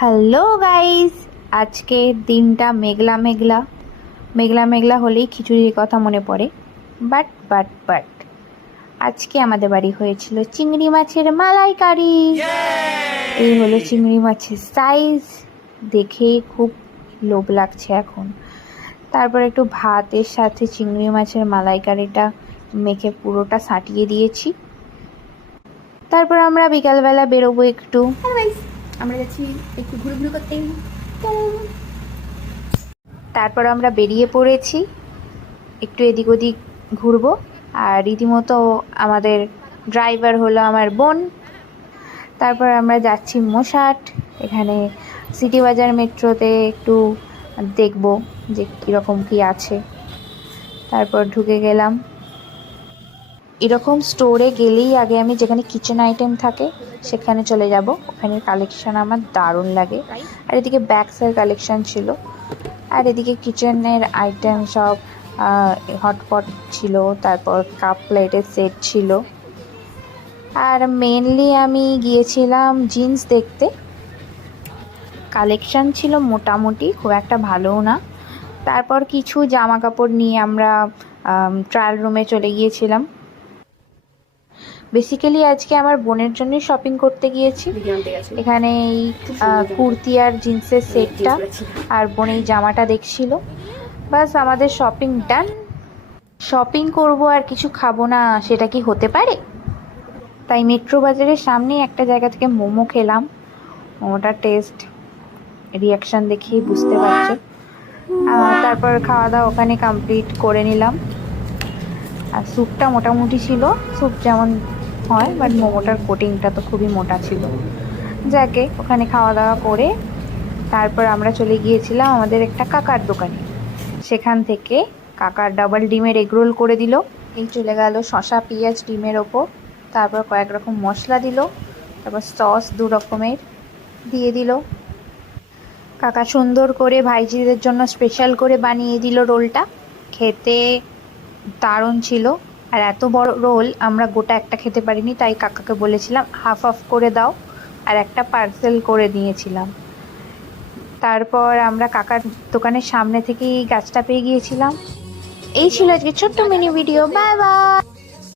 Hello guys, আজকে দিনটা মেঘলা মেঘলা মেঘলা মেঘলা হলেই খিচুড়ির কথা মনে পড়ে। বাট আজকে আমাদের বাড়ি হয়েছিল চিংড়ি মাছের মালাইকারি। এই হলো চিংড়ি মাছের সাইজ, দেখে খুব লোভ লাগছে এখন। তারপর একটু ভাতের সাথে চিংড়ি মাছের মালাইকারিটা মেখে পুরোটা সাটিয়ে দিয়েছি। তারপর আমরা বিকালবেলা বেরোবো একটু, আমরা যাচ্ছি একটু ঘুরঘুরি করতে। তারপর আমরা বেরিয়ে পড়েছি, একটু এদিক ওদিক ঘুরবো। আর রীতিমতো আমাদের ড্রাইভার হলো আমার বোন। তারপর আমরা যাচ্ছি মশাট, এখানে সিটি বাজার মেট্রোতে একটু দেখবো যে কীরকম কী আছে। তারপর ঢুকে গেলাম। এরকম স্টোরে গেলেই আগে আমি যেখানে কিচেন আইটেম থাকে সেখানে চলে যাব, ওখানের কালেকশান আমার দারুণ লাগে। আর এদিকে ব্যাগসের কালেকশান ছিল, আর এদিকে কিচেনের আইটেম সব হটপট ছিল, তারপর কাপ প্লেটের সেট ছিল। আর মেনলি আমি গিয়েছিলাম জিন্স দেখতে, কালেকশান ছিল মোটামুটি, খুব একটা ভালোও না। তারপর কিছু জামা কাপড় নিয়ে আমরা ট্রায়াল রুমে চলে গিয়েছিলাম। বেসিক্যালি আজকে আমার বোনের জন্যই শপিং করতে গিয়েছি। এখানে এই কুর্তি আর জিন্সের সেটটা আর বোন এই জামাটা দেখছিল। বাস আমাদের শপিং ডান। শপিং করব আর কিছু খাবো না, সেটা কি হতে পারে? তাই মেট্রো বাজারের সামনে একটা জায়গা থেকে মোমো খেলাম। মোমোটার টেস্ট রিয়াকশান দেখেই বুঝতে পারছো। তারপর খাওয়া দাওয়া ওখানে কমপ্লিট করে নিলাম। আর স্যুপটা মোটামুটি ছিল, স্যুপ যেমন হয়, বাট মোমোটার কোটিংটা তো খুবই মোটা ছিল। যাকে ওখানে খাওয়া দাওয়া করে তারপর আমরা চলে গিয়েছিলাম আমাদের একটা কাকার দোকানে। সেখান থেকে কাকার ডাবল ডিমের এগরোল করে দিল। এই চলে গেল শসা পেঁয়াজ ডিমের ওপর, তারপর কয়েক রকম মশলা দিল, তারপর সস 2 রকমের দিয়ে দিল। কাকা সুন্দর করে ভাইজিদের জন্য স্পেশাল করে বানিয়ে দিল রোলটা। খেতে দারুণ ছিল। আর এত বড় রোল আমরা গোটা একটা খেতে পারিনি, তাই কাকাকে বলেছিলাম হাফ হাফ করে দাও, আর একটা পার্সেল করে নিয়েছিলাম। তারপর আমরা কাকার দোকানের সামনে থেকেই গাছটা পেয়ে গিয়েছিলাম। এই ছিল আজকে ছোট্ট মিনি ভিডিও। Bye bye.